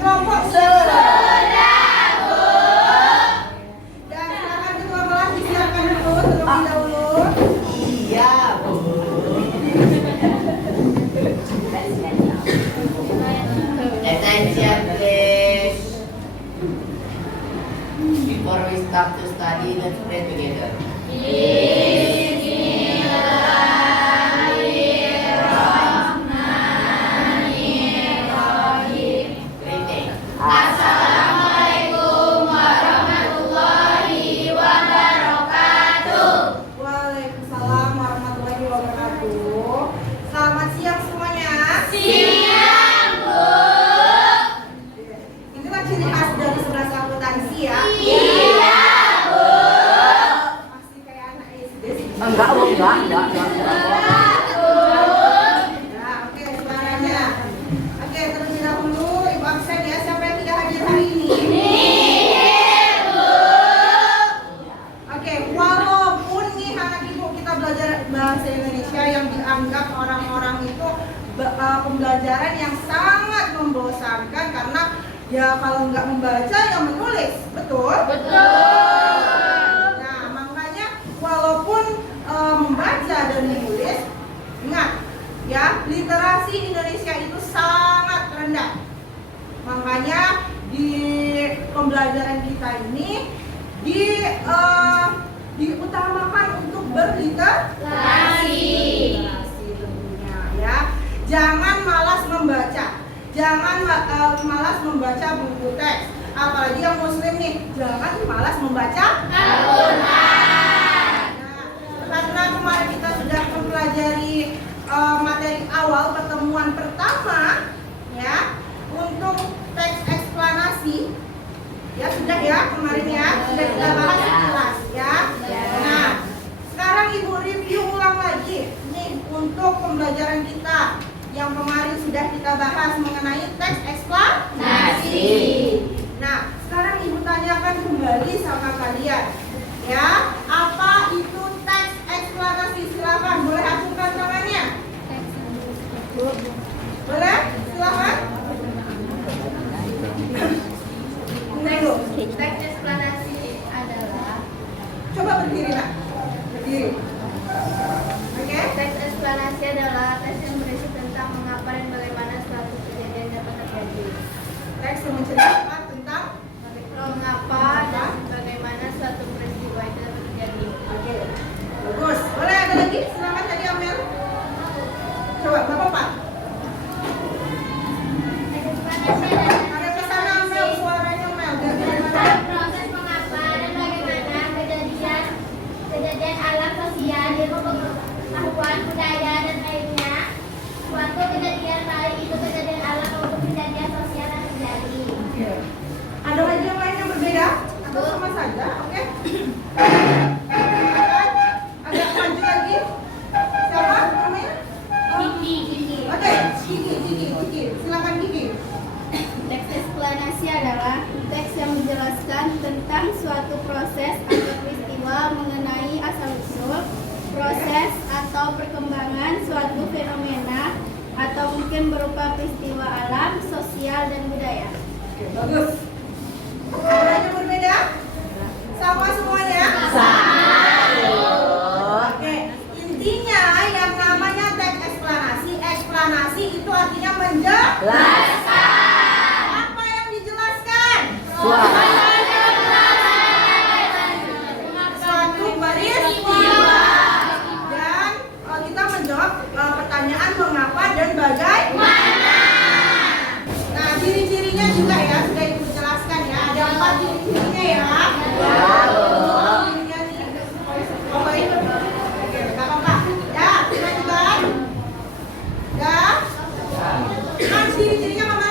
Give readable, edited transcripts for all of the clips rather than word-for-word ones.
kelompok sudah, Bu. Dan silakan ketua kelas disiapkan dulu terlebih dahulu. Iya, Bu. Attention, please. Before we start to study, let's pray together. Greeting. Assalamualaikum warahmatullahi wabarakatuh. Waalaikumsalam warahmatullahi wabarakatuh. Selamat siang semuanya. Siang, Bu. Inilah ciri khas dari 11 akuntansi ya. Iya, Bu. Masih kayak anak SD sih. Enggak, Bu, enggak. Ya, oke suaranya. Oke, terlebih dahulu Ibu absen ya. Siapa yang tidak hadir hari ini? Oke, walaupun nih anak ibu kita belajar bahasa Indonesia yang dianggap orang-orang itu pembelajaran yang sangat membosankan karena ya kalau nggak membaca ya menulis, betul? Nah, makanya walaupun membaca dan menulis, ingat ya literasi Indonesia itu sangat rendah. Makanya di pembelajaran kita ini diutamakan untuk berliterasi tentunya ya. Jangan malas membaca. Jangan malas membaca buku teks. Apalagi yang muslim nih, jangan malas membaca Al-Qur'an. Nah, karena kemarin kita sudah mempelajari materi awal pertemuan pertama ya untuk teks eksplanasi. Ya sudah ya kemarin ya sudah kita bahas jelas ya. Nah sekarang ibu review ulang lagi nih untuk pembelajaran kita yang kemarin sudah kita bahas mengenai teks eksplanasi. Nah sekarang ibu tanyakan kembali sama kalian ya, apa itu teks eksplanasi? Silakan, boleh acungkan tangannya. Boleh? Silakan. Teks eksplanasi adalah Coba berdiri nak. Berdiri. Oke. teks eksplanasi adalah teks yang berisi tentang mengapa dan bagaimana suatu kejadian dapat terjadi. Teks yang menceritakan tentang Mengapa dan bagaimana suatu peristiwa itu dapat terjadi. Oke. Bagus. Boleh ada lagi? Silakan tadi Amel. Coba Bapak Pak. Teks eksplanasi adalah Ada pesan Amel, suaranya Amel. Biar kedengaran. proses mengapa dan bagaimana kejadian alam sosial, ilmu pengetahuan, budaya dan lainnya. Suatu kejadian baik itu kejadian alam maupun kejadian sosial yang terjadi. Oke. Ada lagi yang lain yang berbeda? Atau sama saja? Oke. Ada maju lagi? Siapa namanya? Kiki. Oke. Kiki. Silakan Kiki. Teks eksplanasi adalah teks yang menjelaskan tentang suatu proses atau peristiwa mengenai asal-usul, proses atau perkembangan suatu fenomena atau mungkin berupa peristiwa alam, sosial, dan budaya. Oke, bagus. Ada yang berbeda? Sama semuanya? Oke, intinya yang namanya teks eksplanasi itu artinya menjelaskan. Apa yang dijelaskan? Suatu peristiwa. Dan kita menjawab pertanyaan mengapa dan bagaimana. Nah, ciri-cirinya juga ya sudah ibu jelaskan ya. Ada 4 ciri-cirinya ya. Ciri-cirinya nih. Oh, baik. Oke, nggak apa-apa. Ya, sudah juga. Ya. Kan ciri-cirinya kemana?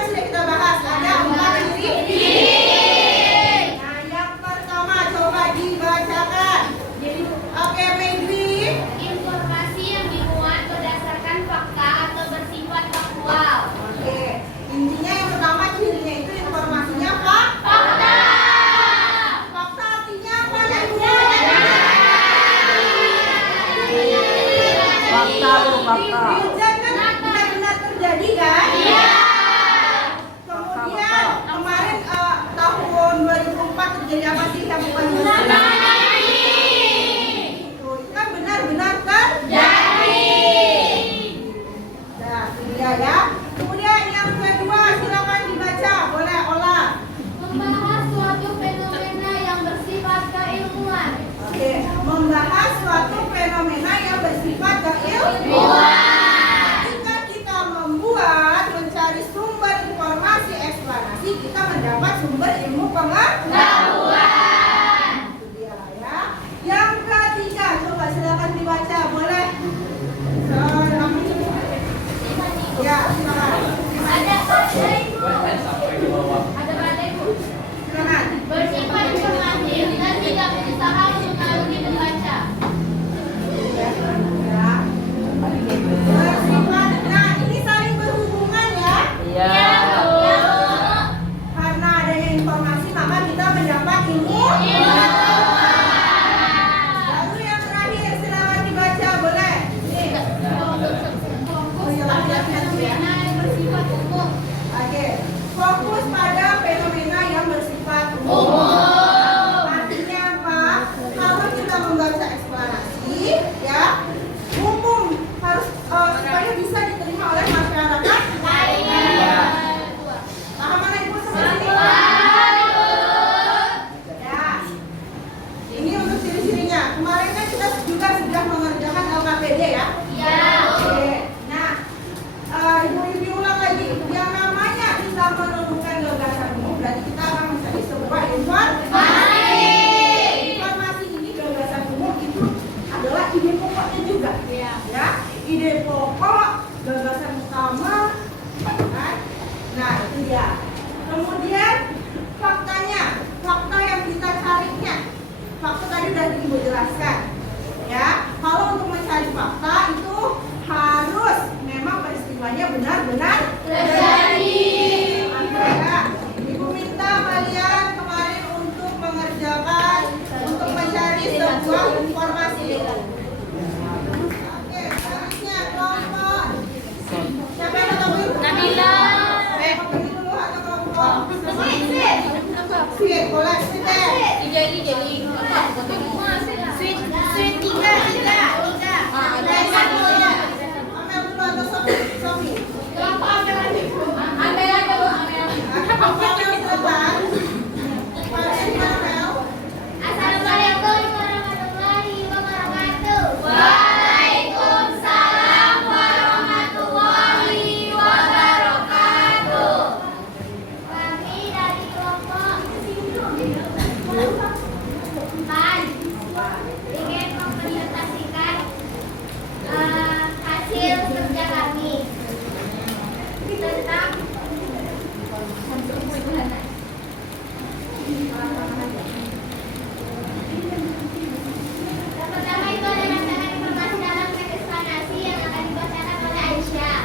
mendapat sumber ilmu pengetahuan. Itu dia ya. Yang ketiga, coba silakan dibaca, boleh? Ya, silakan. Ada badai. Ada badai, Bu. Silakan. Bersifat informatif dan tidak berusaha untuk mengalami membaca. Ya. Bersifat. Nah, ini saling berhubungan ya. Iya. Karena adanya informasi maka kita mendapat ilmu. Lalu yang terakhir silakan dibaca, boleh? Nih. Oh, iya, laki-laki dulu ya. Bersifat umum. Oke, fokus pada fenomena yang bersifat umum. Artinya apa? Kalau kita membaca eksplanasi, ya, umum harus supaya bisa diterima oleh masyarakat. Paham mana ibu sama sini? Ya. Ini untuk ciri-cirinya. Kemarin kan kita juga sudah mengerjakan LKPD ya. Oke. Nah, ibu ulang lagi. Yang namanya bisa menemukan gagasan umum berarti kita akan mencari sebuah informasi. Informasi ini gagasan umum itu adalah ide pokoknya juga. Ya, ide pokok, gagasan utama, kan? Nah, itu dia. Kemudian faktanya, fakta yang kita carinya. Fakta tadi sudah ibu jelaskan. Ya, kalau untuk mencari fakta itu harus memang peristiwanya benar-benar terjadi. Makanya ibu minta kalian kemarin untuk mengerjakan untuk mencari sebuah informasi. Oke, selanjutnya kelompok. Siapa yang tahu ibu? Nabila. Kelompok ini dulu atau kelompok? Sweet, boleh sweet deh. Sweet tiga. Amel dulu atau Sofi? Kelompok Amel aja. Kelompok Amel silakan. Amel. Assalamualaikum warahmatullahi wabarakatuh. Waalaikumsalam warahmatullahi wabarakatuh. Kami dari kelompok 4 ingin mempresentasikan hasil kerja kami tentang yang pertama itu ada rancangan informasi dalam teks eksplanasi yang akan dibacakan oleh Aisyah.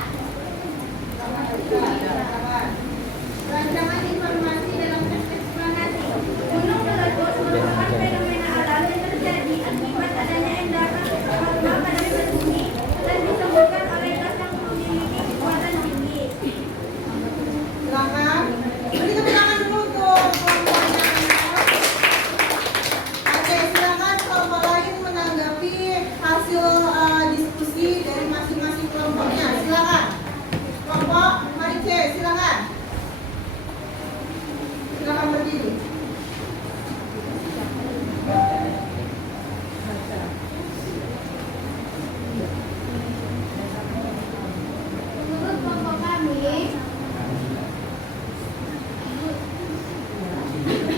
Rancangan informasi dalam teks eksplanasi. Gunung meletus merupakan fenomena alam yang terjadi akibat adanya endapan magma pada bumi dan disebabkan oleh gas yang memiliki kekuatan tinggi. Silakan. Beri tepuk tangan dulu untuk kelompoknya. Oke, silakan kelompok lain menanggapi hasil diskusi dari masing-masing kelompoknya. Silakan. Kelompok Marice, silakan. Silakan berdiri. Menurut kelompok kami,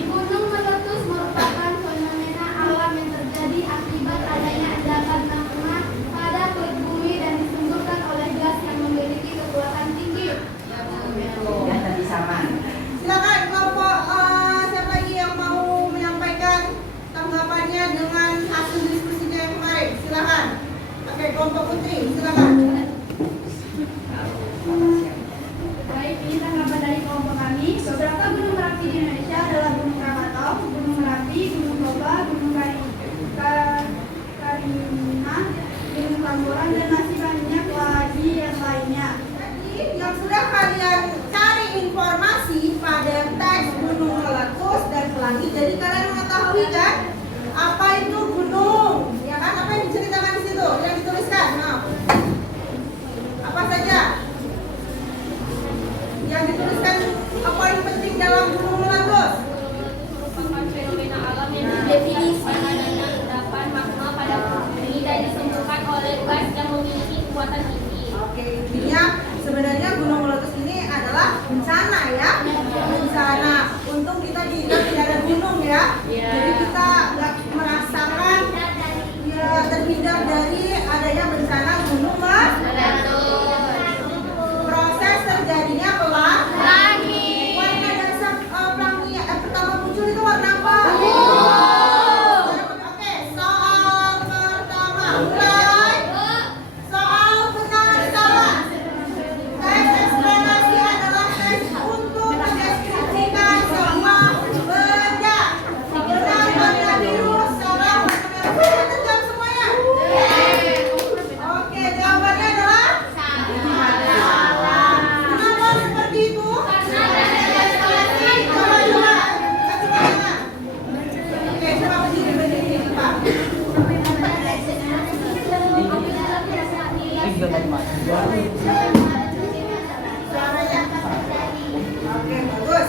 gunung meletus merupakan fenomena alam yang terjadi akibat adanya endapan magma pada kulit bumi dan disebabkan oleh gas yang memiliki kekuatan tinggi. Ya tadi sama. Silakan kelompok siapa lagi yang mau menyampaikan tanggapannya dengan hasil diskusinya yang kemarin? Silakan. Oke, kelompok Putri, silakan. Baik, ini tanggapan dari kelompok kami. Beberapa gunung berapi di Indonesia adalah Gunung Krakatau, Gunung Merapi, Gunung Toba, Gunung Karimina, Gunung Tamboran, dan masih banyak lagi yang lainnya. Jadi yang sudah kalian cari informasi pada teks gunung meletus dan pelangi, jadi kalian mengetahui kan apa itu gunung, ya kan? Apa yang diceritakan di situ, yang dituliskan? Nah, apa saja yang dituliskan? Apa yang penting dalam gunung meletus? Merupakan fenomena alam yang didefinisikan endapan magma pada bumi dan disebabkan oleh gas yang memiliki kekuatan tinggi. Oke, intinya sebenarnya gunung meletus ini adalah bencana ya, bencana. ya. Jadi kita nggak merasakan ya terhindar dari adanya bencana gunung meletus. Proses terjadinya pelangi. Warna dasar pelangi pertama muncul itu warna apa? Oke, soal pertama mulai. Soal benar salah. Teks eksplanasi adalah teks untuk mendeskripsikan sebuah benda. Benar warna biru, salah warna merah. Terjawab semuanya. Oke, jawabannya adalah salah. Kenapa seperti itu? Coba. Oke, coba berdiri Pak. Suaranya. Oke, bagus.